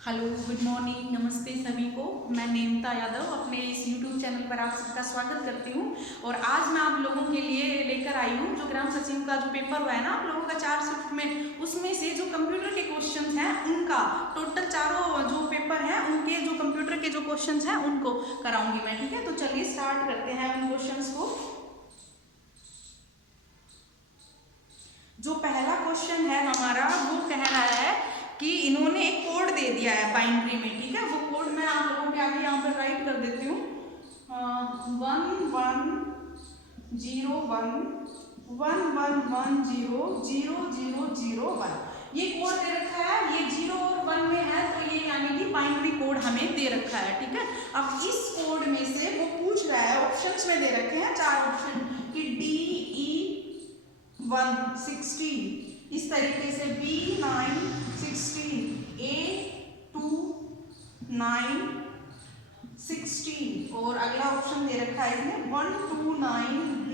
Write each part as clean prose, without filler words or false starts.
Hello, good morning, नमस्ते सभी को। मैं नेमता यादव अपने इस यूट्यूब चैनल पर आप सबका स्वागत करती हूँ। और आज मैं आप लोगों के लिए लेकर आई हूँ जो ग्राम सचिव का जो पेपर हुआ है ना आप लोगों का 4 शिफ्ट में, उसमें से जो कंप्यूटर के क्वेश्चन हैं उनका टोटल चारों जो पेपर हैं उनके जो कंप्यूटर के जो क्वेश्चन हैं उनको कराऊंगी मैं। ठीक है, तो चलिए स्टार्ट करते हैं उन क्वेश्चन को। जो पहला क्वेश्चन है हमारा वो कह रहा है कि इन्होंने एक कोड दे दिया है बाइनरी में। ठीक है, वो कोड मैं आप लोगों के आगे यहाँ पर राइट कर देती हूँ। 110110000001। ये कोड दे रखा है, ये 0 और 1 में है, तो ये यानी कि बाइनरी कोड हमें दे रखा है। ठीक है, अब इस कोड में से वो पूछ रहा है, ऑप्शंस में दे रखे हैं 4 ऑप्शन कि DE116, इस तरीके से B916, A2916 और अगला ऑप्शन दे रखा है इसमें 129B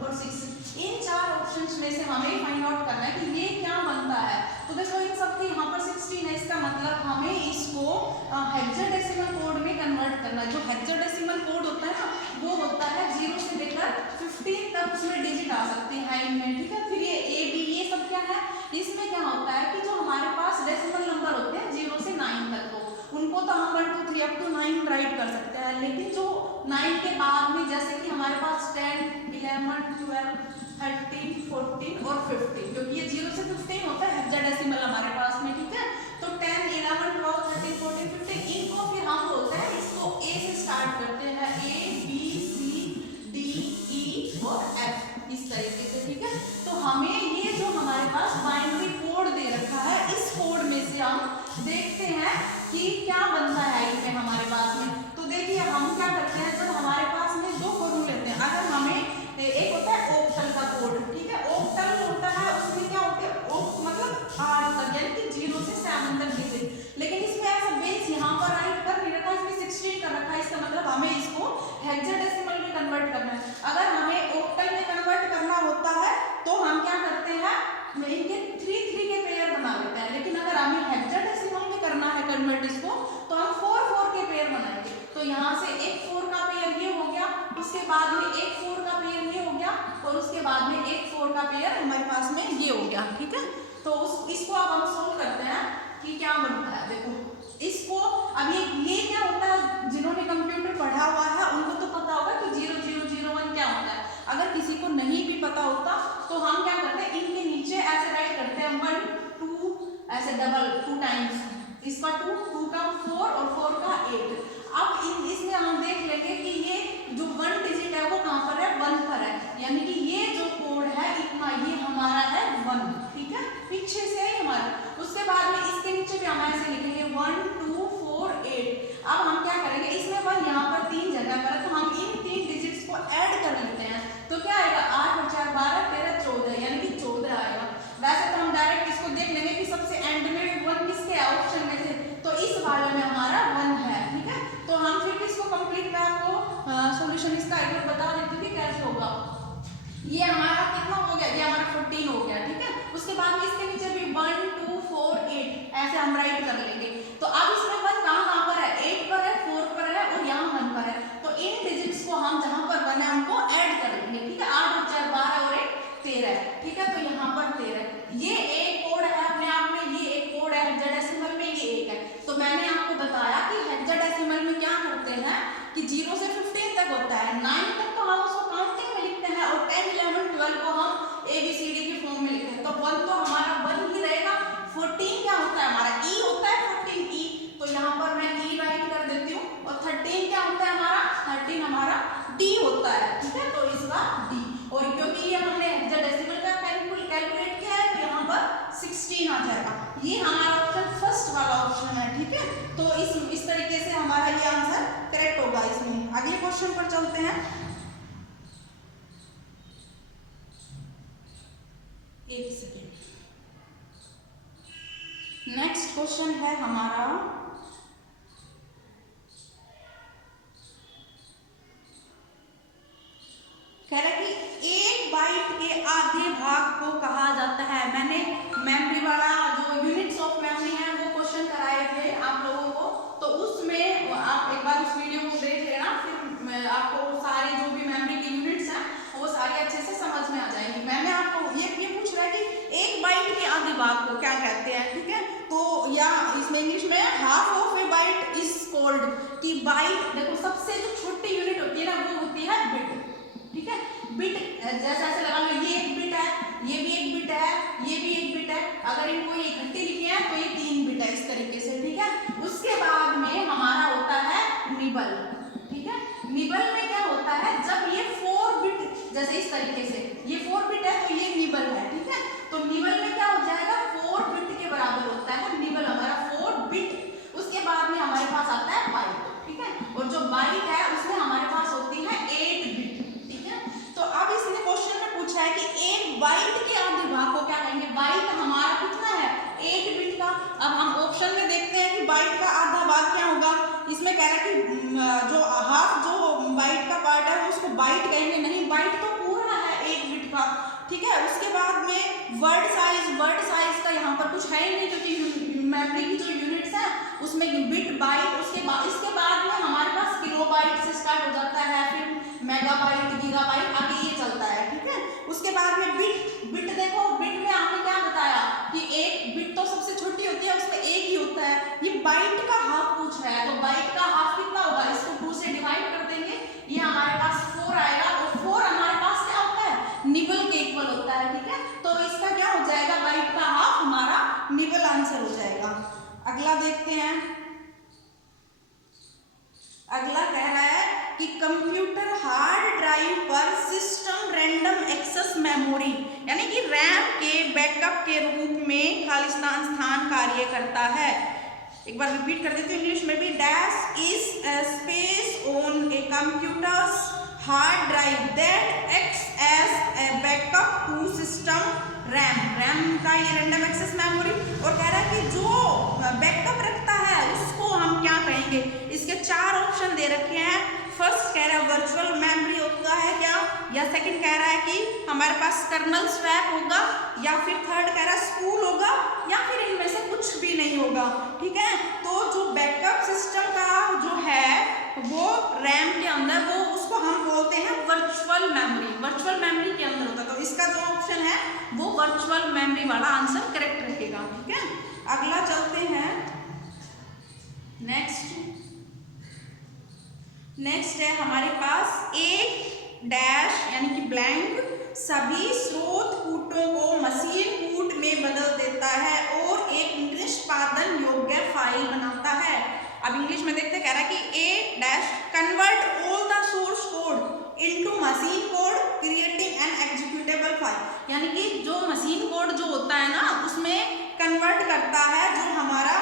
और 6। इन 4 ऑप्शंस में से हमें फाइंड आउट करना है कि ये क्या बनता है। तो देखो इन सबके यहाँ पर 16 है, इसका मतलब हमें इसको हेक्साडेसिमल कोड में कन्वर्ट करना है। जो हेक्साडेसिमल कोड होता है ना वो होता है 0 से लेकर 15 तक उसमें डिजिट आ सकते हैं इनमें। ठीक है, फिर ये A B ये सब क्या है, इसमें क्या होता है कि जो हमारे पास डेसिमल नंबर होते हैं 0 से 9 तक को, उनको तो हम 1 2 3 अप टू 9 राइट कर सकते हैं, लेकिन जो 9 के बाद में जैसे कि हमारे पास 10 11 12 13 14 और 15, क्योंकि ये 0 से 15 होता है हेक्साडेसिमल हमारे पास में। ठीक है, तो 10 11 12 13 14 15 इनको फिर हम बोलते हैं, इसको A से स्टार्ट करते हैं, A B C D E और F इस तरीके से। ठीक है, तो हमें ये जो हमारे पास बाइनरी कोड दे रखा है, इस कोड में से हम देखते हैं कि क्या बनता है इसमें हमारे पास में। तो देखिए हम क्या करते हैं, जब हमारे पास में दो फॉर्मूले लेते हैं, अगर हमें एक होता है ऑक्टल का कोड। ठीक है, ऑक्टल होता है उसमें क्या होता है, मतलब 8 तक यानी कि 0 से 7 तक डिजिट, लेकिन इसमें ऐसा बेस यहाँ पर राइट कर नहीं रखा, इसमें 16 कर रखा है। इसका मतलब हमें इसको हेक्साडेसिमल में कन्वर्ट करना है। अगर हमें ऑक्टल में कन्वर्ट करना होता है तो हम क्या करते हैं, इनके 3 3 के पेयर बना लेते हैं, लेकिन अगर हमें हेक्साडेसिमल में करना है कन्वर्ट इसको तो हम 4 4 के पेयर बनाएंगे। तो यहाँ से एक 4 का पेयर ये हो गया, उसके बाद में एक 4 का पेयर ये हो गया, और उसके बाद में एक 4 का पेयर हमारे पास में ये हो गया। ठीक है, तो इसको अब हम सोल्व करते हैं कि क्या बनता है। देखो इसको अब ये क्या होता है, जिन्होंने कंप्यूटर पढ़ा हुआ है उनको तो पता होगा कि 0 0 0 1 क्या होता है। अगर किसी को नहीं भी पता होता तो हम क्या करते हैं, इनके नीचे ऐसे राइट करते हैं 1 2, ऐसे डबल 2 टाइम्स, इसका 2 2 का 4 और 4 का 8। अब इसमें हम देख लेंगे कि ये जो 1 डिजिट है वो कहाँ पर है, 1 पर है, यानी कि ये जो कोड है इतना ये हमारा है 1। ठीक है, पीछे से है हमारा। उसके बाद में इसके नीचे भी हम ऐसे लिखेंगे 1 2 4 8। अब हम क्या करेंगे, इसमें 1 यहाँ पर 3 जगह पर है, तो हम इन 3 डिजिट्स को ऐड कर लेते हैं। तो क्या आएगा, 8 और 4 12 13 14, यानी कि 14 आएगा। वैसे तो हम डायरेक्ट इसको देख लेंगे कि सबसे एंड में 1 किसके है ऑप्शन में से, तो इस वाले में हमारा 1 है। ठीक है, तो हम फिर इसको कंप्लीट मैं आपको सॉल्यूशन इसका एक बार बता देती हूँ कि कैसे होगा। ये हमारा कितना हो गया, ये हमारा 14 हो गया। ठीक है, उसके बाद में इसके नीचे भी 1 2 4 8 ऐसे हम राइट कर लेंगे। तो अब इसमें 1 कहाँ पर है, 8 पर है, 4 पर है और यहाँ 1 पर है, तो इन डिजिट्स को हम जहाँ पर 1 है उनको ऐड कर लेंगे। ठीक है, 8 और 4 12 और 1 13। ठीक है, तो यहाँ पर 13, ये एक कोड है अपने आप में, ये एक कोड है हेक्साडेसिमल में, ये एक है। तो मैंने आपको बताया कि हेक्साडेसिमल में क्या करते हैं कि 0 से 15 तक होता है, 9 तक तो हम उसको काउंटिंग में लिखते हैं और 10 11 12 को हम ABCD के फॉर्म में लिखते हैं। तो 1 तो हमारा 1 ही रहेगा। 14 क्या होता है हमारा, E होता है 14 E, तो यहाँ पर मैं E राइट कर देती हूँ। और 13 क्या होता है हमारा, 13 हमारा D होता है। ठीक है, तो इसका D, और क्योंकि ये हमने हेक्साडेसिमल का कैलकुलेट किया है तो यहाँ पर 16 आ जाएगा। ये हमारा ऑप्शन फर्स्ट वाला ऑप्शन है। ठीक है, तो इस तरीके से हमारा ये आंसर करेक्ट होगा इसमें। अगले क्वेश्चन पर चलते हैं। एक सेकेंड, नेक्स्ट क्वेश्चन है हमारा, कह रहा है कि 1 बाइट के आधे भाग को कहा जाता है। मैंने मेमोरी वाला जो यूनिट्स ऑफ मेमोरी है वो क्वेश्चन कराए थे आप इसमें इंग्लिश में half of A bite is called, कि बाइट देखो सबसे जो छोटी यूनिट होती है ना वो होती है बिट, ठीक है। बिट जैसे ऐसे लगा लो, ये एक बिट है, ये भी एक बिट है, ये भी एक बिट है, अगर इनको इकट्ठे लिखे हैं तो ये 3 बिट है, इस तरीके से, ठीक है। उसके बाद में हमारा होता है निबल, ठीक है। निबल में क्या होता है, जब ये 4 बिट जैसे इस तरीके से ये 4 बिट है तो ये निबल है, ठीक है। तो निबल में क्या हो जाएगा, 4 बिट के बराबर होता है निबल हमारा 4 बिट। उसके बाद में हमारे पास आता है बाइट, ठीक है। और जो बाइट है उसमें हमारे पास होती है 8 बिट, ठीक है। तो अब इसने क्वेश्चन में पूछा है कि एक बाइट के आधे भाग को क्या कहेंगे। बाइट हमारा कितना है, 8 बिट का। अब हम ऑप्शन में देखते हैं कि बाइट का आधा भाग क्या होगा। इसमें कह रहा है कि जो हाफ जो बाइट का पार्ट है उसको बाइट कहेंगे, नहीं बाइट तो पूरा है 8 बिट का, ठीक है। उसके बाद में वर्ड साइज का यहाँ पर कुछ है ही नहीं, क्योंकि मेमोरी की जो यूनिट्स है उसमें बिट बाइट, इसके बाद में हमारे पास किलोबाइट से स्टार्ट हो जाता है, फिर मेगाबाइट, गीगाबाइट, आगे ये चलता है, ठीक है। उसके बाद में बिट देखो, बिट में आपने क्या बताया कि एक बिट तो सबसे छोटी होती है, उसमें एक ही होता है। ये बाइट का हाफ पूछ रहा है, तो बाइट का हाफ कितना होगा, इसको 2 से डिवाइड कर देंगे, ये हमारे पास 4 आएगा, और 4 हमारे पास क्या होता है, निबल के इक्वल होता है, ठीक है। तो इसका क्या हो जाएगा, बाइट का हाफ हमारा निबल आंसर हो जाएगा। अगला देखते हैं, अगला कह रहा है कि कंप्यूटर हार्ड ड्राइव पर सिस्टम रैंडम एक्सेस मेमोरी यानी कि रैम के बैकअप के रूप में खालिस्तान स्थान कार्य करता है। एक बार रिपीट कर देती हूँ इंग्लिश में भी, dash is a space on a computer's hard drive that acts as a backup to system RAM का ये रैंडम एक्सेस मेमोरी। और कह रहा है कि जो बैकअप रखता है उसको हम क्या कहेंगे। इसके 4 ऑप्शन दे रखे हैं। फर्स्ट कह रहा है वर्चुअल मेमोरी होता है क्या, या सेकंड कह रहा है कि हमारे पास कर्नल स्वैप होगा, या फिर थर्ड कह रहा है स्पूल होगा, या फिर इनमें से कुछ भी नहीं होगा, ठीक है। तो जो बैकअप सिस्टम का जो है वो रैम के अंदर, वो उसको हम बोलते हैं वर्चुअल मेमोरी के अंदर होता है। तो इसका जो ऑप्शन है वो वर्चुअल मेमोरी वाला आंसर करेक्ट रहेगा, ठीक है। अगला चलते हैं, नेक्स्ट है हमारे पास एक डैश यानी कि ब्लैंक सभी स्रोत कूटों को मशीन कूट में बदल देता है और एक निष्पादन योग्य फाइल बनाता है। अब इंग्लिश में देखते, कह रहा है कि A dash convert all the source code into machine code creating an executable file, यानी कि जो मशीन कोड जो होता है ना उसमें कन्वर्ट करता है जो हमारा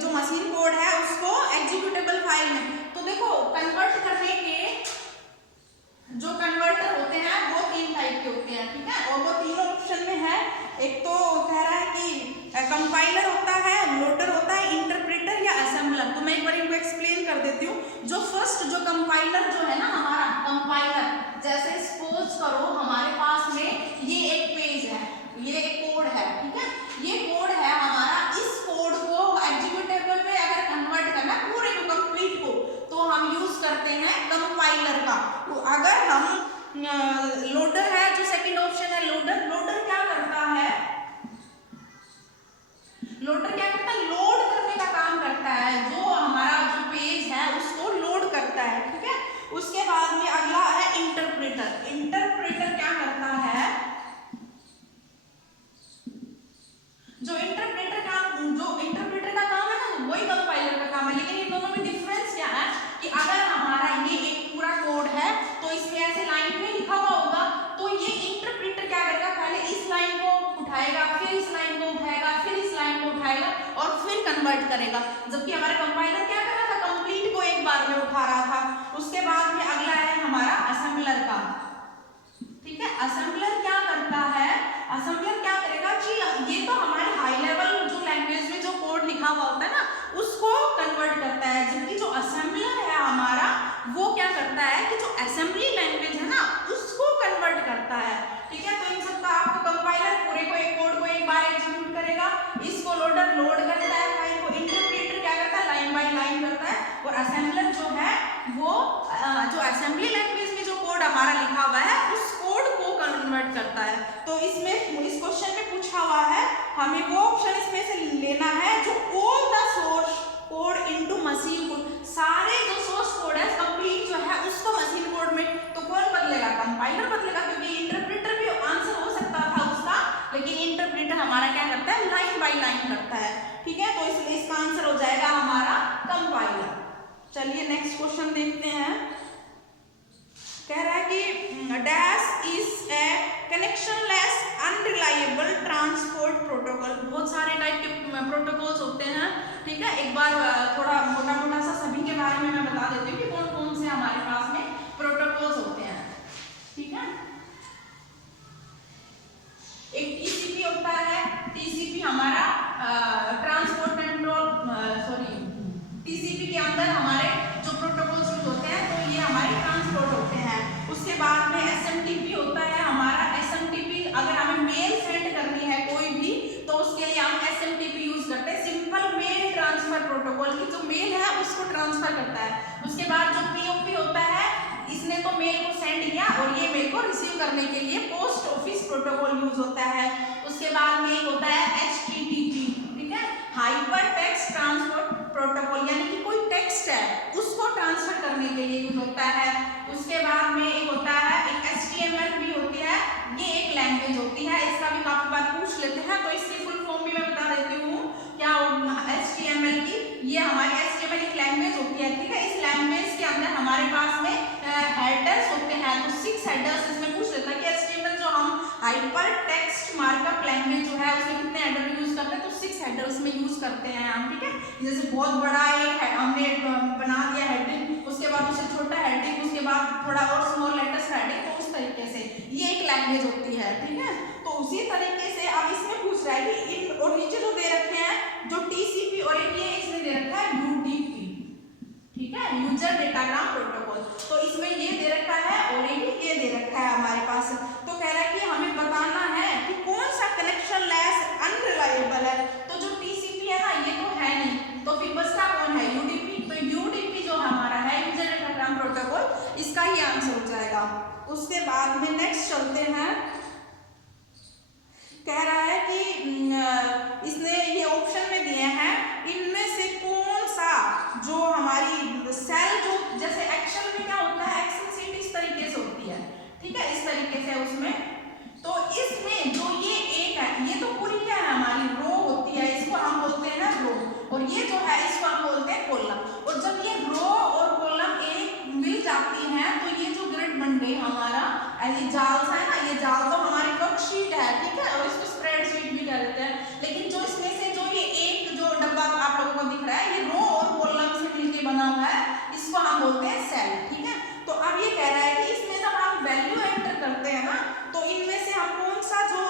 जो मशीन कोड है उसको एग्जीक्यूटेबल फाइल में। तो देखो कन्वर्ट करने के जो कन्वर्टर होते हैं वो 3 टाइप के होते हैं, ठीक है। और वो तीनों ऑप्शन में है। एक तो कह रहा है कि कंपाइलर होता है, लोडर होता है, इंटरप्रेटर या असेंबलर। तो मैं एक बार इनको एक्सप्लेन कर देती हूँ। जो फर्स्ट जो कंपाइलर जो है ना हमारा कंपाइलर, जैसे सपोज करो हमारे पास में ये एक पेज है, ये एक कोड है, ठीक है। ये कोड है हमारा, इस कोड को एग्जीक्यूटेबल में अगर कन्वर्ट करना पूरे को कंप्लीट को, तो हम यूज करते हैं कंपाइलर का। तो अगर हम लोडर है, जो सेकंड ऑप्शन है लोडर क्या करता है, लोड करने का काम करता है, जो हमारा जो पेज है उसको लोड करता है, ठीक है। उसके बाद में अगला है इंटरप्रेटर क्या करता है, जो इंटरप्रेटर का काम है ना वही कंपाइलर का काम है। लेकिन इन दोनों में डिफरेंस क्या है कि अगर हमारा ये एक पूरा कोड है तो इसमें ऐसे लाइन में लिखा हुआ होगा, तो ये इंटरप्रेटर क्या करेगा, पहले इस लाइन को उठाएगा, फिर इस लाइन को उठाएगा, फिर इस लाइन को उठाएगा और फिर कन्वर्ट करेगा। जबकि हमारा कंपाइलर क्या कर रहा था, कंप्लीट को एक बार में उठा रहा था। उसके बाद में अगला है हमारा असेंबलर का, ठीक है। असेंबलर क्या करता है, असेंबलर क्या करेगा कि ये तो हमारे हाई लेवल जो लैंग्वेज में जो कोड लिखा हुआ होता है ना उसको कन्वर्ट करता है, जबकि जो असेंबलर है हमारा वो क्या करता है कि जो असेंबली लैंग्वेज है ना उसको कन्वर्ट करता है, ठीक है। तो इन सबका आपको कंपाइलर पूरे को एक कोड को एक बार एग्जीक्यूट करेगा, इसको लोडर लोड करता है फाइल को, इंटरप्रेटर क्या करता है लाइन बाय लाइन करता है, और असेंबलर जो है वो जो असेंबली लैंग्वेज में जो कोड हमारा लिखा हुआ है उस कोड को कन्वर्ट करता है। तो इसमें इस क्वेश्चन में पूछा हुआ है, हमें वो ऑप्शन इसमें से लेना है जो ऑल कंपाइलर। चलिए नेक्स्ट क्वेश्चन देखते हैं। कह रहा है कि dash is a connectionless unreliable transport protocol. बहुत सारे टाइप के प्रोटोकॉल्स होते हैं, ठीक है। एक बार थोड़ा मोटा मोटा सा सभी के बारे में मैं बता देती हूँ कि कौन कौन से हमारे पास में प्रोटोकॉल्स होते हैं, ठीक है। एक टीसीपी होता है, टीसीपी हमारा ट्रांसपोर्ट कंट्रोल, सॉरी टीसीपी के अंदर हमारे जो प्रोटोकॉल्स यूज होते हैं तो ये हमारे ट्रांसपोर्ट होते हैं। उसके बाद में एसएमटीपी होता है हमारा। एसएमटीपी अगर हमें मेल सेंड करनी है कोई भी तो उसके लिए हम एसएमटीपी यूज करते हैं, सिंपल मेल ट्रांसफर प्रोटोकॉल की जो मेल है उसको ट्रांसफर करता है। उसके बाद जो पीओपी होता है, इसने तो मेल को सेंड किया और ये मेल को रिसीव करने के लिए पोस्ट ऑफिस प्रोटोकॉल यूज होता है। उसके बाद में एक होता है एचटीटीपी, ठीक है, हाइपर टेक्स्ट ट्रांसपोर्ट प्रोटोकॉल, यानी कि कोई टेक्स्ट है उसको ट्रांसफर करने के लिए यूज होता है। उसके बाद में एक होता है एक एचटीएमएल भी होती है, ये एक लैंग्वेज होती है, इसका भी काफी बार पूछ लेते हैं तो इसकी फुल फॉर्म भी मैं बता देती हूँ क्या एचटीएमएल की। ये हमारी एचटीएमएल एक लैंग्वेज होती है, ठीक है। इस लैंग्वेज के अंदर हमारे पास में हेडर्स होते हैं, तो 6 हेडर्स इसमें पूछ लेता है कि एचटीएमएल जो हम हाइपर टेक्स्ट मार्कअप लैंग्वेज जो है उसमें कितने हेडर यूज करते हैं, तो 6 हेडर उसमें यूज करते हैं हम, ठीक है। जैसे बहुत बड़ा एक हमने बना दिया हेडिंग, उसके बाद उससे छोटा हेडिंग, उसके बाद थोड़ा और स्मॉल लेटर्स हेडिंग, तो उस तरीके से ये एक लैंग्वेज होती है, ठीक है। तो उसी तरीके से अब इसमें पूछ रहा है कि इन और नीचे जो दे रखे हैं जो टीसीपी और एक ये इसने दे रखा है यूडीपी, ठीक है, यूजर डेटाग्राम प्रोटोकॉल। तो इसमें ये दे रखा है और ये दे रखा है हमारे पास। तो कह रहा है कि हमें बताना है कि कौन सा कनेक्शन लेस अनरिलायबल है। तो जो टीसीपी है ना ये तो है नहीं, तो फिर बचता कौन है, यूडीपी। तो यूडीपी जो हमारा है यूजर डेटाग्राम प्रोटोकॉल, इसका ही आंसर हो जाएगा। उसके बाद में नेक्स्ट चलते हैं। कह रहा है कि इसने ये ऑप्शन में दिए हैं, इनमें से कौन सा जो हमारी सेल जो जैसे एक्सेल में क्या होता है, एक्सेल शीट इस तरीके से होती है, ठीक है, इस तरीके से उसमें। तो इसमें जो ये एक है ये तो पूरी क्या है हमारी रो होती है, इसको हम बोलते हैं रो, और ये जो है इसको हम बोलते हैं कॉलम। और जब ये रो और कॉलम एक मिल जाती हैं तो ये जो ग्रिड बन गई हमारा, ये जाल है ना, ये जाल तो हमारी वर्कशीट है, ठीक है, और इसको स्प्रेडशीट भी कह देते हैं। लेकिन जो इसमें से जो ये एक जो डब्बा आप लोगों को दिख रहा है ये रो और कॉलम से मिलके बना हुआ है, इसको हम बोलते हैं सेल, ठीक है। तो अब ये कह रहा है कि इसमें जब हम वैल्यू एंटर करते हैं ना तो इनमें से हम कौन सा जो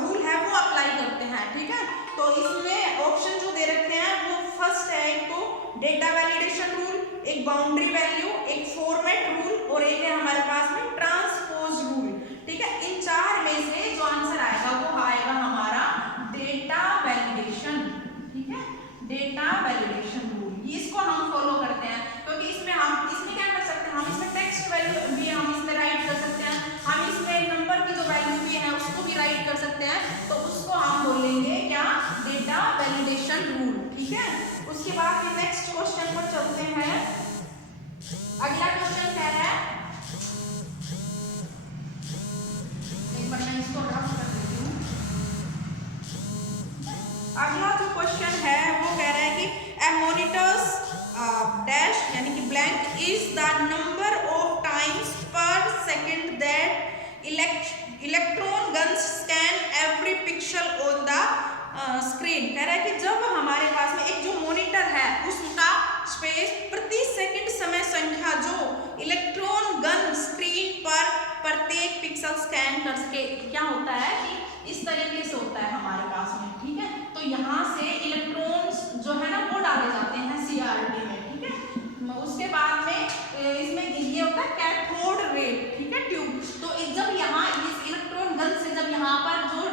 रूल है वो अप्लाई करते हैं, ठीक है। तो इसमें ऑप्शन जो दे रखे हैं वो फर्स्ट है, एक तो डेटा वैलिडेशन रूल, एक बाउंड्री वैल्यू, एक फॉर्मेट रूल और एक है हमारे पास में ट्रांसपोज रूल, ठीक है। इन 4 में से जो आंसर आएगा वो आएगा हमारा डेटा वैलिडेशन, ठीक है, डेटा वैलिडेशन रूल। इसको हम फॉलो करते हैं क्योंकि इसमें हम इसमें क्या कर सकते हैं, हम इसमें टेक्स्ट वैल्यू भी हम इसमें राइट कर सकते हैं, हम इसमें नंबर की जो वैल्यू भी है उसको भी राइट कर सकते हैं, तो उसको हम बोलेंगे क्या, डेटा वैलिडेशन रूल, ठीक है। उसके बाद फिर नेक्स्ट क्वेश्चन पर चलते हैं। अगला क्वेश्चन कह रहा है, एक बार मैं इसको रफ कर देती हूँ। अगला जो क्वेश्चन है वो कह रहा है कि ए मॉनिटर्स डैश यानी कि blank is the number of times per second that electron guns scan every pixel on the screen. कह रहा है कि जब हमारे पास में एक जो मॉनिटर है उसका स्पेस प्रति सेकंड समय संख्या जो इलेक्ट्रॉन गन स्क्रीन पर प्रत्येक पिक्सल स्कैन कर सके, क्या होता है कि इस तरीके से होता है हमारे पास में, ठीक है। तो यहाँ से इलेक्ट्रॉन्स जो है ना वो डाले जाते हैं सीआरटी में, ठीक है। उसके बाद में इसमें ये होता है कैथोड रे, ठीक है, ट्यूब। तो जब यहाँ इस इलेक्ट्रॉन गन से जब यहाँ पर जो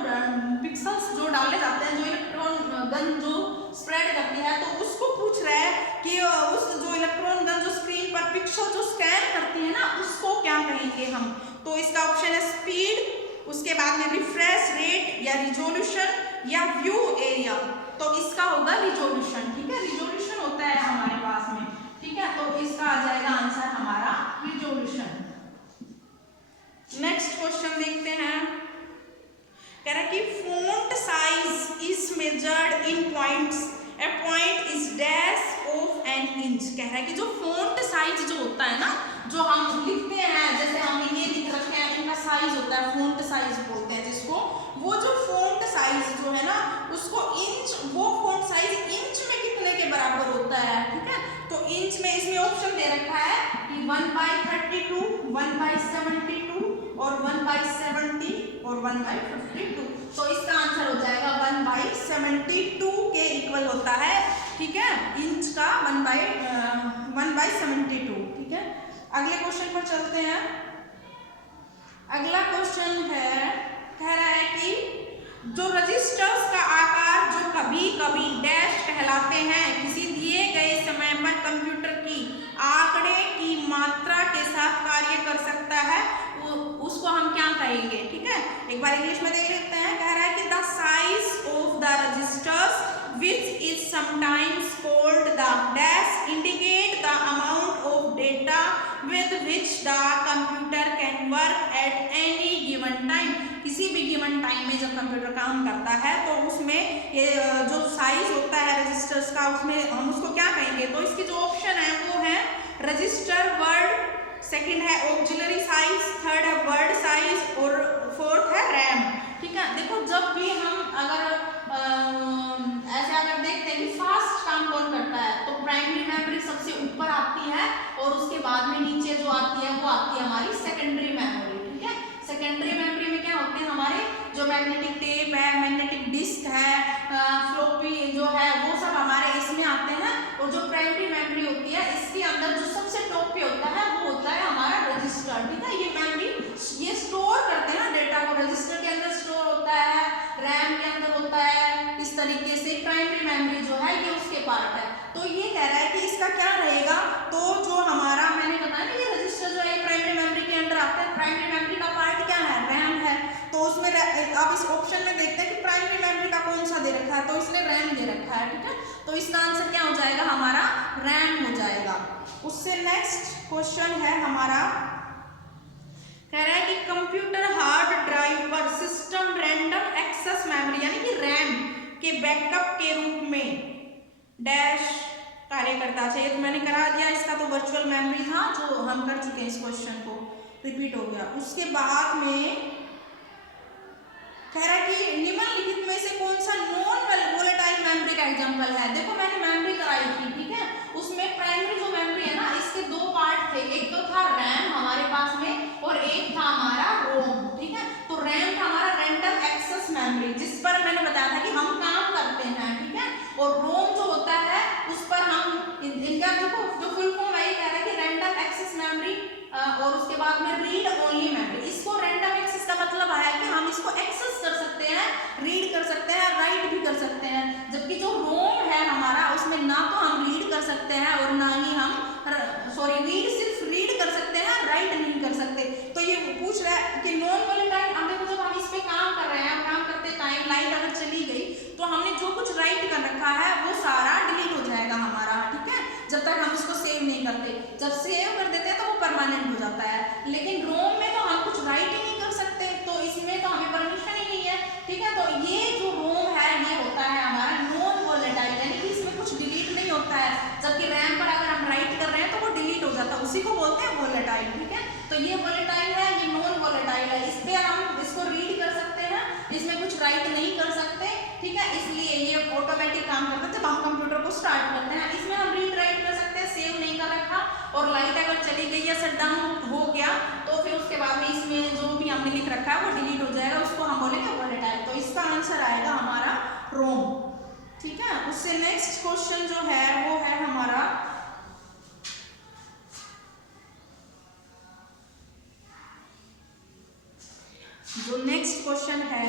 पिक्सल्स जो डाले जाते हैं, जो इलेक्ट्रॉन गन जो स्प्रेड करती है, तो उसको पूछ रहा है कि उस जो इलेक्ट्रॉन गन जो स्क्रीन पर पिक्सल जो स्कैन करती है ना उसको क्या कहेंगे हम। तो इसका ऑप्शन है स्पीड, उसके बाद में रिफ्रेश रेट या रिजोल्यूशन या व्यू एरिया। तो इसका होगा रिजोल्यूशन, ठीक है, रिजोल्यूशन होता है हमारे पास में, ठीक है। तो इसका आ जाएगा आंसर हमारा रिजोल्यूशन। नेक्स्ट क्वेश्चन देखते हैं। कह रहा है कि font size is measured in points, A point is dash of an inch. कह रहा है कि जो फॉन्ट साइज जो होता है ना, जो हम लिखते हैं, जैसे हमने ये लिख रखे हैं, इनका साइज होता है, फॉन्ट साइज बोलते हैं जिसको। वो जो फॉन्ट साइज जो है ना, उसको इंच, वो फॉन्ट साइज इंच में कितने के बराबर होता है, ठीक है। तो इंच में इसमें ऑप्शन दे रखा है कि 1/32, 1/72 और 1/70 और 1/52। तो इसका आंसर हो जाएगा 1/72 के इक्वल होता है, ठीक है, इंच का 1/72, ठीक है। अगले क्वेश्चन पर चलते हैं। अगला क्वेश्चन है, कह रहा है कि जो रजिस्टर्स का आकार जो कभी कभी डैश कहलाते हैं, किसी दिए गए समय पर कंप्यूटर की आंकड़े की मात्रा के साथ कार्य कर सकता है, उसको हम क्या कहेंगे, ठीक है। एक बार इंग्लिश में देख लेते हैं। कह रहा है कि the size of the registers which is sometimes called the dash indicate the amount of data with which the computer can work at any given time। किसी भी गिवन टाइम में जब कंप्यूटर काम करता है तो उसमें ये जो साइज होता है रजिस्टर्स का, उसमें हम उसको क्या कहेंगे। तो इसकी जो ऑप्शन है वो है रजिस्टर वर्ड, सेकंड है ऑक्सिलरी साइज, थर्ड है वर्ड साइज और फोर्थ है रैम, ठीक है। देखो जब भी हम अगर ऐसे अगर देखते हैं कि फास्ट काम कौन करता है, तो प्राइमरी मेमोरी सबसे ऊपर आती है और उसके बाद में नीचे जो आती है वो आती है हमारी सेकेंडरी मेमोरी, ठीक है। सेकेंडरी मेमोरी में क्या होते हैं हमारे जो मैग्नेटिक टेप है, मैग्नेटिक डिस्क है, फ्लॉपी जो है, वो सब हमारे इसमें आते हैं। और जो प्राइमरी मेमोरी होती है इसके अंदर जो सबसे टॉप पे होता है वो होता है हमारा रजिस्टर, ठीक है। ये मेमोरी ये स्टोर करते हैं डेटा को, रजिस्टर के अंदर स्टोर होता है, रैम के अंदर होता है। इस तरीके से प्राइमरी मेमोरी जो है ये उसके पार्ट है। तो ये कह रहा है कि इसका क्या रहेगा, तो जो हमारा मैंने बताया ना, ये रजिस्टर जो है प्राइमरी मेमोरी के अंदर आता है। प्राइमरी मेमोरी का पार्ट क्या है, रैम है। तो उसमें आप इस ऑप्शन में देखते हैं कि प्राइमरी मेमोरी का कौन सा दे रखा है, तो इसने रैम दे रखा है, ठीक है। तो इसका आंसर क्या हो जाएगा हमारा, रैम हो जाएगा। उससे नेक्स्ट क्वेश्चन है हमारा, कह रहा है कि कंप्यूटर हार्ड ड्राइव पर सिस्टम रैंडम एक्सेस मेमोरी यानी कि रैम के बैकअप के रूप में डैश कार्य करता है। ये तो मैंने करा दिया, इसका तो वर्चुअल मेमोरी था जो हम कर चुके हैं, इस क्वेश्चन को रिपीट हो गया। उसके बाद में कह रहा है कि निम्नलिखित में से कौन सा नॉन वोलेटाइल मेमोरी का एग्जांपल है। देखो मैंने मेमोरी कराई थी, ठीक है। उसमें प्राइमरी जो मेमोरी है ना, इसके दो पार्ट थे, एक तो था रैम हमारे पास में और एक था हमारा रोम, ठीक है। तो रैम था हमारा रैंडम एक्सेस मेमोरी, जिस पर मैंने बताया था कि हम काम करते हैं, ठीक है। और रोम जो होता है उस पर हम इनका देखो जो फुल फॉर्म है, कह रहा है कि रैंडम एक्सेस मेमोरी और उसके बाद में रीड ओनली मेमोरी। इसको रैंडम एक्सेस का मतलब है कि हम इसको एक्सेस कर सकते हैं, रीड कर सकते हैं, राइट भी कर सकते हैं। जबकि जो रोम है हमारा, उसमें ना तो हम रीड कर सकते हैं और ना ही हम रीड सिर्फ रीड कर सकते हैं, राइट नहीं कर सकते। तो ये पूछ रहा है कि नॉन वोलेटाइल, अब देखो जब हम इस पे काम कर रहे हैं, काम करते टाइम लाइट अगर चली गई तो हमने जो कुछ राइट कर रखा है वो सारा डिलीट हो जाएगा हमारा, ठीक है, जब तक हम इसको सेव नहीं करते। जब सेव कर देते हैं तो वो परमानेंट हो जाता है। लेकिन रोम में तो हम कुछ राइट ही नहीं कर सकते, तो इसमें तो हमें परमिशन ही नहीं है, ठीक है। तो ये जो रोम है ये होता है हमारा नॉन वोलेटाइल, यानी कि इसमें कुछ डिलीट नहीं होता है। जबकि रैम पर अगर हम राइट कर रहे हैं तो वो डिलीट हो जाता है, उसी को बोलते हैं वोलेटाइल, ठीक है। तो ये वोलेटाइल है, ये नॉन वोलेटाइल है। इस पे हम इसको रीड कर सकते हैं, इसमें कुछ राइट नहीं कर सकते, ठीक है। इसलिए ये ऑटोमेटिक काम करता है जब हम कंप्यूटर को स्टार्ट करते हैं। इसमें हम रीड राइट कर सकते हैं, सेव नहीं कर रखा, और लाइट अगर चली गई या शट डाउन हो गया तो फिर उसके बाद में इसमें जो भी हमने लिख रखा है वो डिलीट हो जाएगा, उसको हम बोलेंगे वोलेटाइल। तो इसका आंसर आएगा हमारा रोम, ठीक है। उससे नेक्स्ट क्वेश्चन जो है वो है हमारा, जो नेक्स्ट क्वेश्चन है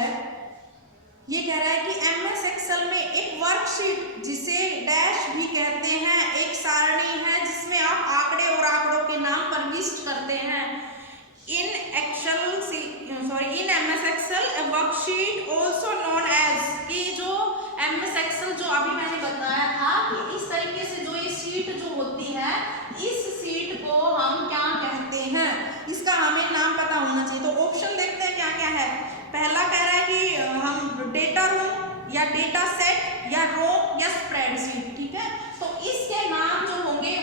ये कह रहा है कि MS एक्सेल में एक वर्कशीट जिसे डैश भी कहते हैं एक सारणी है जिसमें आप आंकड़े और आंकड़ों के नाम प्रविष्ट करते हैं। In MS Excel a worksheet also known as, कि जो MS एक्सेल जो अभी मैंने बताया था कि इस तरीके से जो ये शीट जो होती है, इस शीट को हम क्या कहते हैं, इसका हमें नाम पता होना चाहिए। तो ऑप्शन देखते हैं क्या क्या है। पहला कह रहा है कि हम डेटा रूम या डेटा सेट या रो या स्प्रेडशीट, ठीक है। तो इसके नाम जो होंगे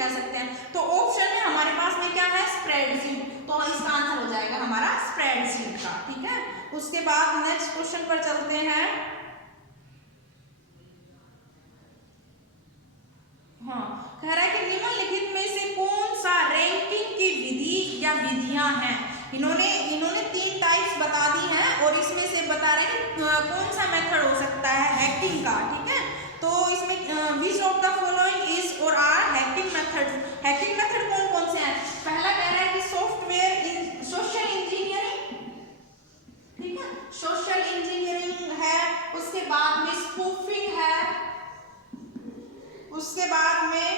कह सकते हैं। तो ऑप्शन में हमारे पास में क्या है, स्प्रेडशीट, तो इसका आंसर हो जाएगा हमारा स्प्रेडशीट का, ठीक है। उसके बाद नेक्स्ट क्वेश्चन पर चलते हैं। हाँ, कह रहा है कि निम्नलिखित में से कौन सा रैंकिंग की विधि या विधियां हैं। इन्होंने 3 टाइप्स बता दी हैं और इसमें से बता रहे हैं कि कौन सा मेथड हो सकता है हैकिंग का, ठीक है। तो इसमें which of the following is or are hacking method. Hacking method कौन कौन से हैं। पहला कह रहा है कि सॉफ्टवेयर सोशल इंजीनियरिंग, ठीक है, सोशल इंजीनियरिंग है। उसके बाद में स्पूफिंग है, उसके बाद में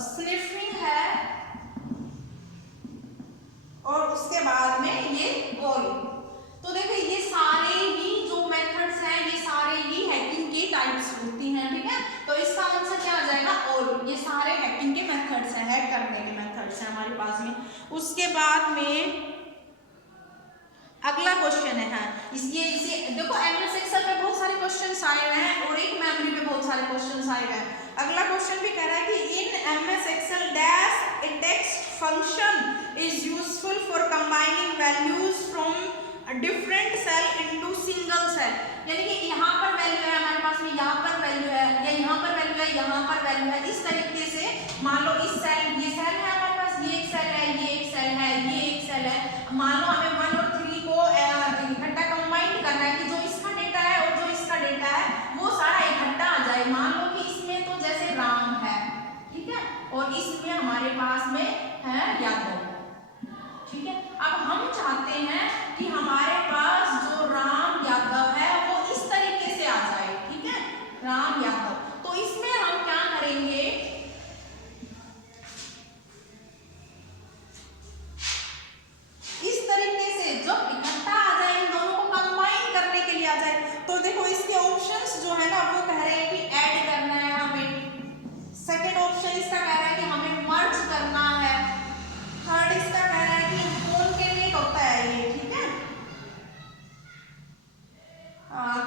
स्निफिंग है, और उसके बाद में ये कॉलिंग। तो देखो ये सारे ही जो मेथड्स हैं ये सारे ही हैकिंग की टाइप्स होती हैं, ठीक है। तो इसका आंसर क्या आ जाएगा, ऑल। ये सारे हैकिंग के मेथड्स हैं, हैक करने के मेथड्स हैं हमारे पास में। उसके बाद में अगला क्वेश्चन है, इसे देखो एमएस एक्सेल में बहुत सारे क्वेश्चंस आए हुए हैं और एक मेमोरी में बहुत सारे क्वेश्चंस आए हुए हैं। अगला क्वेश्चन भी कह रहा है कि in MS Excel dash a text function is useful for combining values from different cell into single cell. यानी कि यहाँ पर वैल्यू है हमारे पास में, यहाँ पर वैल्यू है, या यहाँ पर वैल्यू है, यहाँ पर वैल्यू है। इस तरीके से मान लो इस सेल, ये सेल है हमारे पास, ये एक सेल है, ये एक सेल है, ये एक सेल है। मान लो हमें 1 और 3 को इकट्ठा कंबाइन करना है कि जो इसका डेटा है और जो इसका डेटा है वो सारा इकट्ठा आ जाए। मान लो कि इसमें तो जैसे राम है, ठीक है, और इसमें हमारे पास में है यादव, ठीक है। अब हम चाहते हैं कि हमारे पास जो राम यादव है वो इस तरीके से आ जाए, ठीक है, राम यादव। तो इसमें हम क्या करेंगे, इस तरीके से जब इकट्ठा आ जाए, इन दोनों को कंबाइन करने के लिए आ जाए। तो देखो इसके ऑप्शंस जो है ना वो कह रहे हैं कि ऐड करना है हमें। सेकंड ऑप्शन इसका कह रहा है कि हमें मर्ज करना है। थर्ड इसका कह रहा है कि कॉन्केटेनेट होता है ये, ठीक है,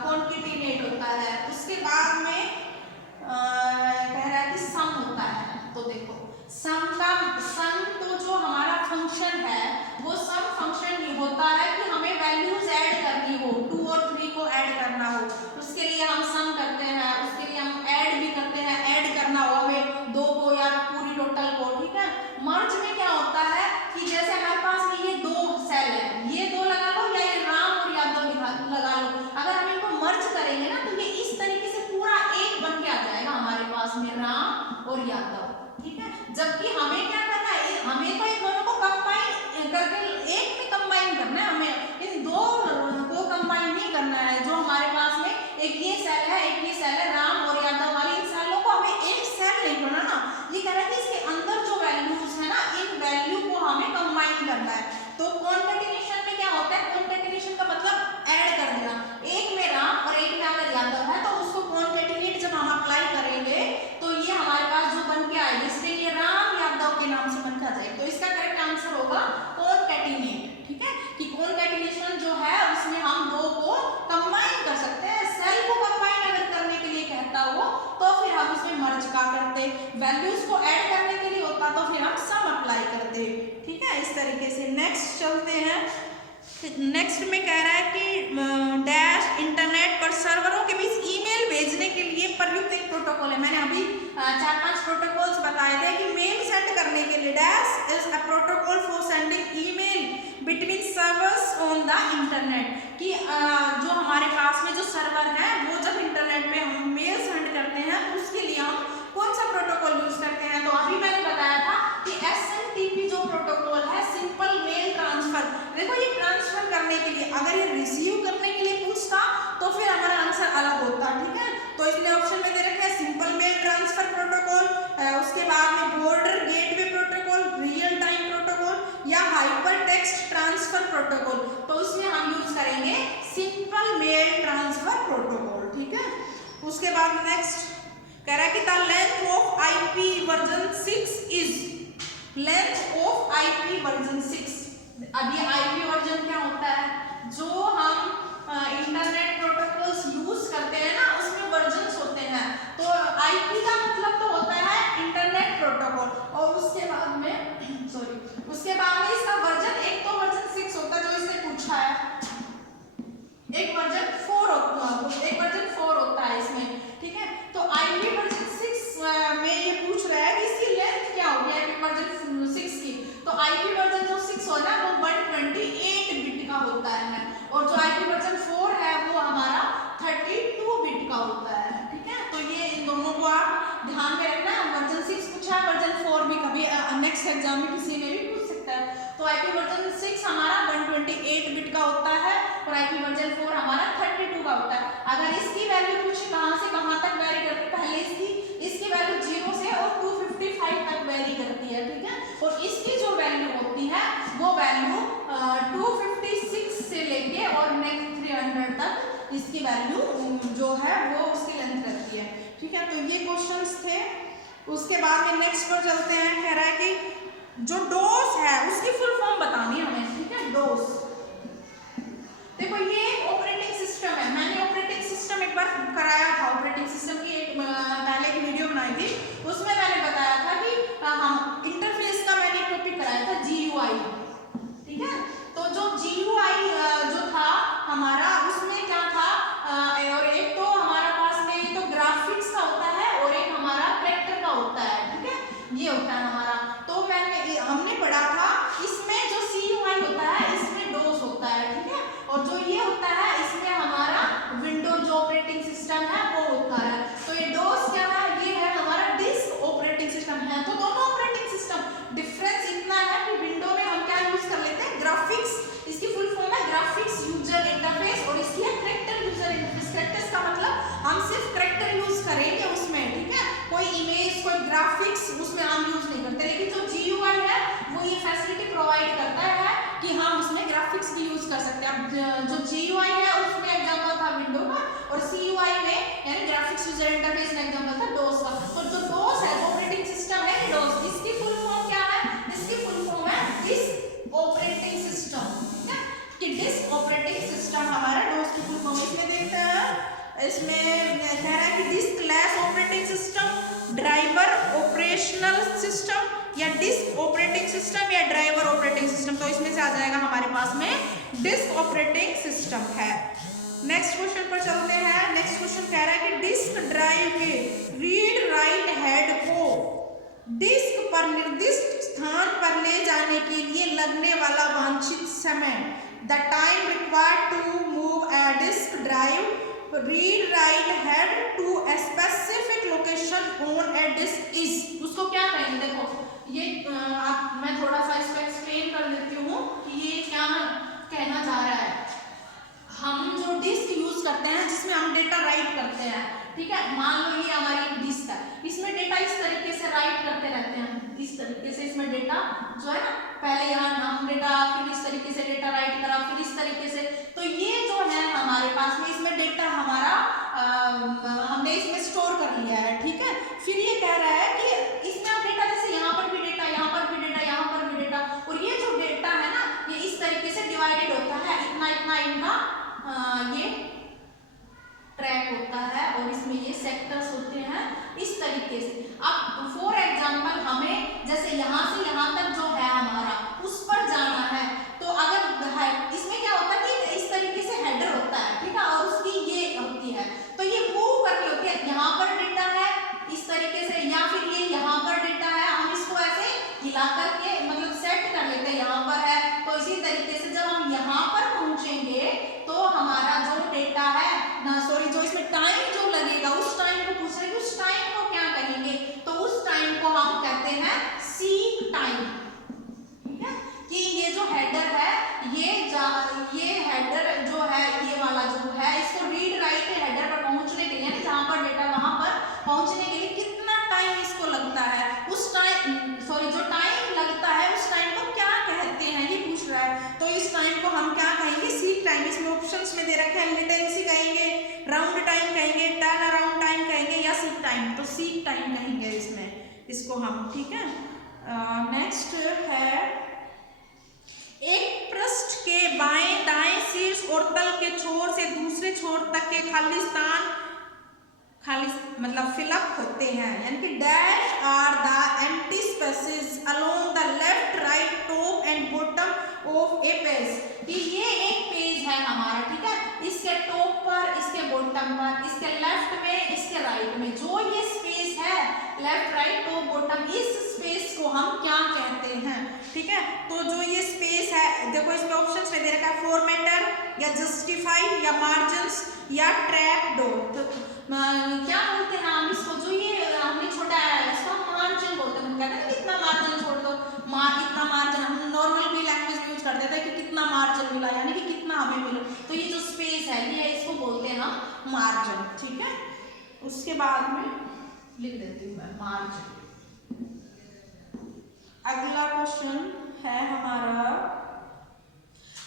कॉन्केटेनेट होता है। उसके बाद में कह रहा है कि सम होता है। तो देखो सम तो जो हमारा फंक्शन है वो सम फंक्शन ही होता है कि हमें वैल्यूज ऐड करनी हो, 2 और 3 को ऐड करना हो, उसके लिए हम सम करते हैं। उसके लिए हम ऐड भी करते हैं, ऐड करना हो हमें 2 को या पूरी टोटल को, ठीक है। मर्ज में क्या होता है कि जैसे हमारे पास में ये 2 सेल है, ये 2 लगा लो या ये राम और यादव लगा लो। अगर हम इनको मर्ज करेंगे ना तो ये इस तरीके से पूरा एक बन के आ जाएगा हमारे पास में राम और यादव, ठीक है। जबकि हमें क्या करना है, हमें तो इन दोनों को कंबाइन करके एक में कंबाइन करना है, हमें इन 2 को कंबाइन नहीं करना है। जो हमारे पास में एक ये सेल है, एक ये सेल है, राम और यादव वाली, इन सेलों को हमें एक सेल नहीं बनाना। ये कह रहा है कि इसके अंदर जो वैल्यूज है ना, इन वैल्यू को हमें कंबाइन करना है। तो कॉन्केटेनेशन में क्या होता है, कॉन्केटेनेशन का मतलब ऐड कर देना। एक में राम और एक में अगर यादव है तो उसको कॉन्केटेनेट जब हम अप्लाई करेंगे तो ये हमारे पास जो बन के आएगी, इसलिए ये राम यादव के नाम से बन के आ जाएगा। तो इसका करेक्ट आंसर होगा कॉन्केटेनेट, ठीक है, कि कॉन्केटेनेशन जो है उसमें हम 2 को कंबाइन कर सकते हैं। सेल को कंबाइन अगर करने के लिए कहता हो तो फिर हम इसमें मर्ज का करते, वैल्यूज को ऐड करने के लिए होता तो फिर हम सम अप्लाई करते, ठीक है, इस तरीके से। नेक्स्ट चलते हैं। नेक्स्ट में कह रहा है कि डैश इंटरनेट पर सर्वरों के बीच ईमेल भेजने के लिए प्रयुक्त एक प्रोटोकॉल है। मैंने अभी 4-5 प्रोटोकॉल्स बताए थे कि मेल सेंड करने के लिए dash is a protocol for sending email between servers on the internet, कि जो हमारे पास में जो सर्वर है वो जब इंटरनेट पे हम मेल सेंड करते हैं तो उसके लिए हम कौन सा प्रोटोकॉल यूज करते हैं। तो अभी मैंने बताया था कि एसएमटीपी जो प्रोटोकॉल है, सिंपल मेल ट्रांसफर। देखो ये ट्रांसफर करने के लिए, अगर ये रिसीव करने के लिए पूछता तो फिर हमारा आंसर अलग होता, ठीक है। तो इसलिए ऑप्शन में दे रखे हैं सिंपल मेल ट्रांसफर प्रोटोकॉल, उसके बाद में border gateway protocol, real time protocol या हाइपर टेक्स्ट ट्रांसफर प्रोटोकॉल। तो उसमें हम यूज करेंगे सिंपल मेल ट्रांसफर प्रोटोकॉल, ठीक है। उसके बाद नेक्स्ट कह रहा है कि the length of IP version 6 is, length of IP version 6। अब ये आईपी वर्जन क्या होता है, जो हम इंटरनेट प्रोटोकॉल्स यूज करते हैं ना उसमें वर्जन्स होते हैं। तो आईपी का मतलब तो होता है इंटरनेट प्रोटोकॉल, और जो IP वर्जन 4 है वो हमारा 32 बिट का होता है, ठीक है। तो ये इन दोनों को आप ध्यान में रखना। वर्जन 6 पूछा, वर्जन 4 भी कभी नेक्स्ट एग्जाम में किसी में भी पूछ सकता है। तो IP वर्जन 6 हमारा 128 बिट का होता है और IP वर्जन 4 हमारा 32 का होता है। अगर इसकी वैल्यू पूछे कहाँ से कहाँ तक वेरी करती है, पहले इसकी वैल्यू 0 से और 255 तक वेरी करती है, ठीक है। और इसकी जो वैल्यू होती है वो वैल्यू 256 से लेके और नेक्स्ट 300 तक इसकी वैल्यू जो है वो उसकी लेंथ रहती है, ठीक है। तो ये क्वेश्चंस थे। उसके बाद में नेक्स्ट पर चलते हैं। कह रहा है कि जो डोस है उसकी फुल फॉर्म बतानी है हमें, ठीक है। डोस, देखो ये ऑपरेटिंग सिस्टम है। मैंने ऑपरेटिंग सिस्टम एक बार कराया था, ऑपरेटिंग सिस्टम की पहले एक वीडियो बनाई थी, उसमें मैंने बताया था कि हम इंटरफेस का मैंने टॉपिक कराया था GUI, ठीक है। तो जो GUI जो था हमारा उसमें क्या था, और एक तो हमारा पास में ये तो ग्राफिक्स का होता है और एक हमारा कैरेक्टर का होता है, ठीक है। ये होता है हमारा। तो हमने पढ़ा था इसमें जो CUI होता है इसमें डोस होता है, ठीक है। और जो ये होता है इसमें हमारा विंडोज जो ऑपरेटिंग सिस्टम है वो होता है। तो ये डोस क्या है, ये है हमारा डिस्क ऑपरेटिंग सिस्टम है। तो दोनों ऑपरेटिंग सिस्टम डिफरेंस इतना है कि विंडो में हम क्या यूज कर लेते हैं, ग्राफिक्स, इसकी फुल फॉर्म है ग्राफिक्स यूजर इंटरफेस, और इसकी है कैरेक्टर यूजर इंटरफेस। कैरेक्टर्स का मतलब हम सिर्फ कैरेक्टर यूज करेंगे उसमें, ठीक है। कोई इमेज कोई ग्राफिक्स उसमें हम यूज नहीं करते। लेकिन जो GUI है वो ये फैसिलिटी प्रोवाइड करता है कि हम उसमें ग्राफिक्स की यूज कर सकते हैं। अब जो GUI है उसमें एग्जांपल था विंडो का, और CUI में यानी ग्राफिक्स यूजर इंटरफेस में एग्जांपल था डोस का। तो जो डोस है ऑपरेटिंग सिस्टम है डोस, इसकी फुल फॉर्म क्या है, इसकी फुल फॉर्म है डिस्क ऑपरेटिंग सिस्टम, ठीक है। कि डिस्क ऑपरेटिंग सिस्टम हमारा डोस की फुल फॉर्म। इसमें देखते हैं, इसमें कह रहा है कि diskless operating system, driver operational system, या डिस्क ऑपरेटिंग सिस्टम, या ड्राइवर ऑपरेटिंग सिस्टम। तो इसमें से आ जाएगा हमारे पास में डिस्क ऑपरेटिंग सिस्टम है। नेक्स्ट क्वेश्चन पर चलते हैं। नेक्स्ट क्वेश्चन कह रहा है कि डिस्क ड्राइव के रीड राइट हेड को डिस्क पर निर्दिष्ट स्थान पर ले जाने के लिए लगने वाला वांछित समय, the time required to move a disk drive read write head to a specific location on a disk is, उसको क्या कहेंगे। देखो ये मैं थोड़ा सा इसको एक्सप्लेन कर देती हूँ कि ये क्या कहना चाह रहा है। हम जो डिस्क यूज करते हैं जिसमें हम डेटा राइट करते हैं, ठीक है। मान लो ये हमारी एक डिस्क है, इसमें डेटा इस तरीके से राइट करते रहते हैं, इस तरीके से इसमें डेटा जो है ना, पहले यहाँ हम डेटा, फिर इस तरीके से डेटा राइट करा, फिर इस तरीके से। तो ये जो है हमारे पास में इसमें डेटा हमारा हमने इसमें स्टोर कर लिया है, ठीक है। फिर ये कह रहा है कि इसमें आप डेटा जैसे यहाँ पर भी डेटा, यहाँ पर भी डेटा, यहाँ पर भी डेटा, और ये जो डेटा है ना ये इस तरीके से डिवाइडेड होता है, इतना इतना इनका ये ट्रैक होता है और इसमें ये सेक्टर्स होते हैं इस तरीके से। अब फॉर एग्जांपल हमें जैसे यहाँ से यहाँ तक जो है हमारा उस पर जाना है, तो अगर है इसमें क्या होता है कि इस तरीके से हेडर होता है, ठीक है, और उसकी ये होती है, तो ये मूव करनी होती है। यहाँ पर डेटा है इस तरीके से, या फिर ये यहाँ पर डेटा है, हम इसको ऐसे हिला करके मतलब सेट कर लेते हैं, यहाँ पर है। तो इसी तरीके से जब हम यहाँ पर पहुंचेंगे तो हमारा जो डेटा है ना, सॉरी, जो इसमें टाइम जो लगेगा उस टाइम को पूछ रहे हैं, उस टाइम को क्या कहेंगे, तो उस टाइम को हम कहते हैं सीक टाइम, ठीक है। कि ये जो हेडर है ये हेडर जो है ये वाला जो है, इसको रीड राइट हेडर पर पहुंचने के लिए, यानी जहां पर डेटा वहां पर पहुंचने के लिए कितना टाइम इसको लगता है, उस टाइम, सॉरी, जो टाइम लगता है उस टाइम को क्या कहते हैं ये पूछ रहा है। तो इस टाइम को हम क्या कहेंगे, सीक टाइम। इसमें ऑप्शंस में दे रखे हैं, लेटेंसी कहेंगे, राउंड टाइम कहेंगे, टर्न अराउंड टाइम कहेंगे, या सीक टाइम। तो सीक टाइम कहेंगे इसमें इसको हम, ठीक है। नेक्स्ट है, एक पृष्ठ के बाएं दाएं शीर्ष और तल के छोर से दूसरे छोर तक के खाली स्थान मतलब फिलअप होते हैं, यानी कि dash are the empty spaces along the left right top and bottom of a page. कि ये एक पेज है हमारा, ठीक है, इसके टॉप पर, इसके बॉटम पर, इसके लेफ्ट में, इसके राइट में, जो ये स्पेस है लेफ्ट राइट टॉप बॉटम, इस स्पेस को हम क्या कहते हैं, ठीक है। तो जो ये स्पेस है, देखो इसमें ऑप्शंस में दे रखा है फॉर्मेटर, या जस्टिफाई या मार्जिन्स या ट्रैप डोर। तो क्या बोलते हैं हम इसको, जो ये हमने छोटा है इसको मार्जिन बोलते हैं। कहते हैं कितना मार्जिन छोड़ दो, इतना मार्जिन, हम नॉर्मल भी लैंग्वेज में यूज करते थे कि कितना मार्जिन मिला, यानी कि कितना हमें मिला। तो ये जो स्पेस है ये इसको बोलते हैं हम मार्जिन, ठीक है। उसके बाद में लिख देती हूँ मैं मार्जिन। अगला क्वेश्चन है हमारा,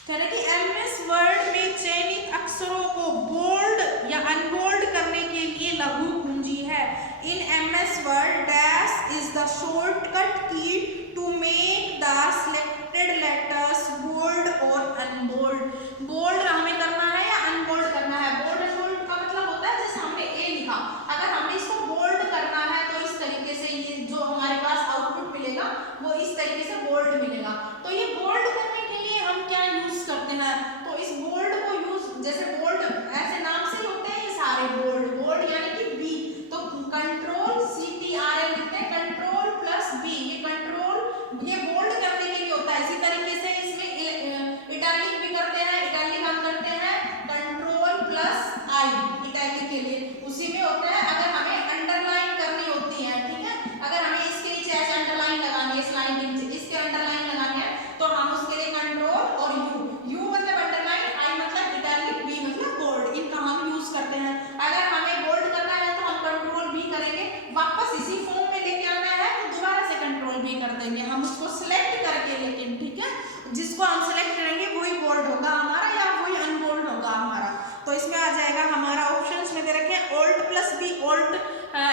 कह रहे कि एमएस वर्ड में चयनित अक्षरों को बोल्ड या अनबोल्ड करने के लिए लघु कुंजी है। In MS Word dash is the shortcut key to make the selected letters bold और अनबोल्ड। बोल्ड हमें करना है या अनबोल्ड करना है? बोल्ड अनबोल्ड का मतलब होता है जैसे हमने ए लिखा, अगर हमने इसको बोल्ड करना है तो इस तरीके से ये जो हमारे पास आउटपुट मिलेगा वो इस तरीके से बोल्ड मिलेगा। तो ये बोल्ड करने के लिए हम क्या यूज करते हैं? तो इस बोल्ड को यूज, जैसे बोल्ड ऐसे नाम से होते हैं ये सारे बोल्ड, बोल्ड यानी कि बी, तो कंट्रोल CTRL लिखते हैं, कंट्रोल प्लस बी, ये कंट्रोल ये बोल्ड करने के लिए होता है। इसी तरीके से इसमें इटैलिक भी करते हैं, इटैलिक हम करते हैं कंट्रोल प्लस आई इटैलिक के लिए, उसी में होता है। अगर हमें अंडरलाइन करनी होती है, ठीक है, अगर हमें इसके नीचे ऐसे अंडरलाइन लगानी है, इस लाइन के नीचे इसके अंडरलाइन लगानी है, तो हम उसके लिए कंट्रोल और यू मतलब अंडरलाइन, आई मतलब इटैलिक, बी मतलब बोल्ड, इनका हम यूज करते हैं। अगर हमें बोल्ड करना है तो हम कंट्रोल भी करेंगे, वापस इसी फॉर्म में लेके आना है तो दोबारा से कंट्रोल भी कर देंगे हम उसको सिलेक्ट करके, लेकिन ठीक है, जिसको हम सिलेक्ट करेंगे वही बोल्ड होगा हमारा या वही अनबोल्ड होगा हमारा। तो इसमें आ जाएगा हमारा ऑप्शंस में दे रखे हैं alt plus B, alt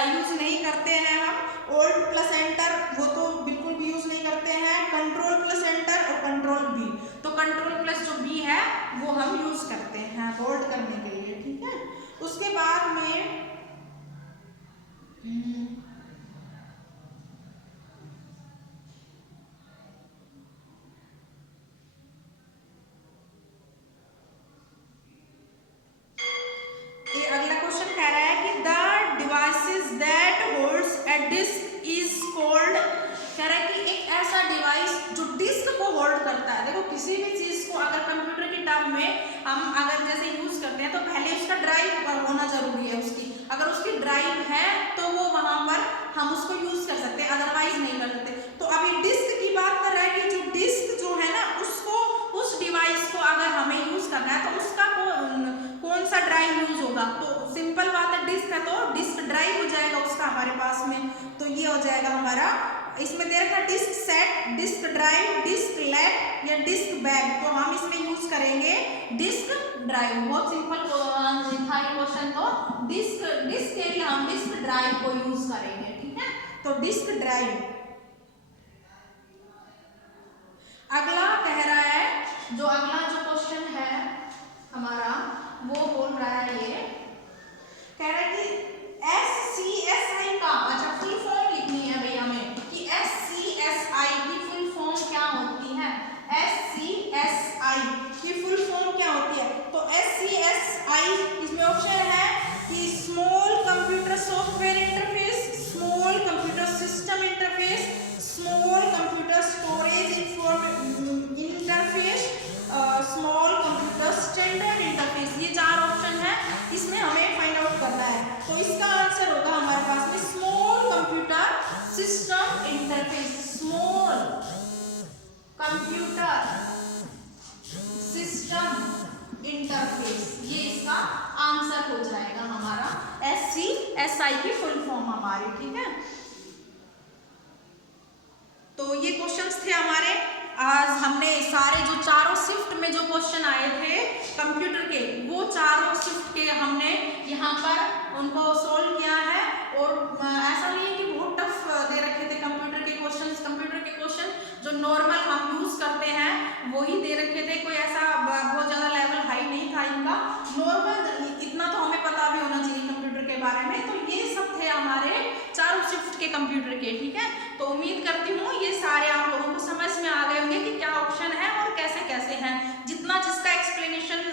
use नहीं करते हैं हम, ऑल्ट प्लस एंटर वो तो बिल्कुल भी यूज नहीं करते हैं, कंट्रोल प्लस एंटर और कंट्रोल बी, तो कंट्रोल प्लस जो बी है वो हम यूज करते हैं बोल्ड करने के लिए, ठीक है। उसके बाद में अगला क्वेश्चन कह रहा है कि the devices that holds a disk is called, कह रहा है कि एक ऐसा डिवाइस जो डिस्क को होल्ड करता है। देखो किसी भी चीज को अगर कंप्यूटर के टर्म में हम अगर जैसे यूज करते हैं तो पहले उसका ड्राइव होना जरूरी है, उसकी अगर उसकी ड्राइव है तो वो वहां पर हम उसको यूज कर सकते हैं, अदरवाइज नहीं कर सकते। तो अभी डिस्क की बात कर रहा है कि जो डिस्क जो है ना उसको, उस डिवाइस को अगर हमें यूज करना है तो उसका कौन सा ड्राइव यूज होगा? तो सिंपल बात है, डिस्क है तो डिस्क ड्राइव हो जाएगा उसका हमारे पास में, तो ये हो जाएगा हमारा, इसमें दे रखा disk set, disk drive, disk lap या डिस्क बैग, तो हम इसमें यूज करेंगे डिस्क ड्राइव। बहुत सिंपल था ये क्वेश्चन, तो डिस्क के लिए हम डिस्क ड्राइव को यूज करेंगे, ठीक है, तो डिस्क ड्राइव। अगला कह रहा है, जो अगला जो क्वेश्चन है हमारा वो बोल रहा है, ये कह रहा है कि SCSI का, अच्छा फुल फॉर्म लिखनी है भैया हमें कि SCSI की फुल फॉर्म क्या होती है, SCSI की फुल फॉर्म क्या होती है? तो SCSI इसमें ऑप्शन है कि small computer software interface, small computer system interface, small computer storage interface, small computer standard interface, ये 4 ऑप्शन है, इसमें हमें फाइंड आउट करना है। तो इसका आंसर होगा हमारे पास में small computer system interface, small computer system interface, ये इसका आंसर हो जाएगा हमारा, SCSI की फुल फॉर्म हमारी, ठीक है। तो ये क्वेश्चंस थे हमारे, आज हमने सारे जो चारों शिफ्ट में जो क्वेश्चन आए थे कंप्यूटर के, वो चारों शिफ्ट के हमने यहाँ पर उनको सोल्व किया है। और ऐसा नहीं है कि बहुत टफ दे रखे थे कंप्यूटर के क्वेश्चंस, कंप्यूटर के क्वेश्चन जो नॉर्मल हम यूज करते हैं वही दे रखे थे, कोई ऐसा बहुत ज़्यादा लेवल हाई नहीं था इनका, नॉर्मल इतना तो हमें पता भी होना चाहिए कंप्यूटर के बारे में। तो ये सब थे हमारे चारों शिफ्ट के कंप्यूटर के, ठीक है। तो उम्मीद करती हूँ ये सारे आप लोगों को समझ में आ गए होंगे कि क्या ऑप्शन है और कैसे कैसे हैं। जितना जिसका एक्सप्लेनेशन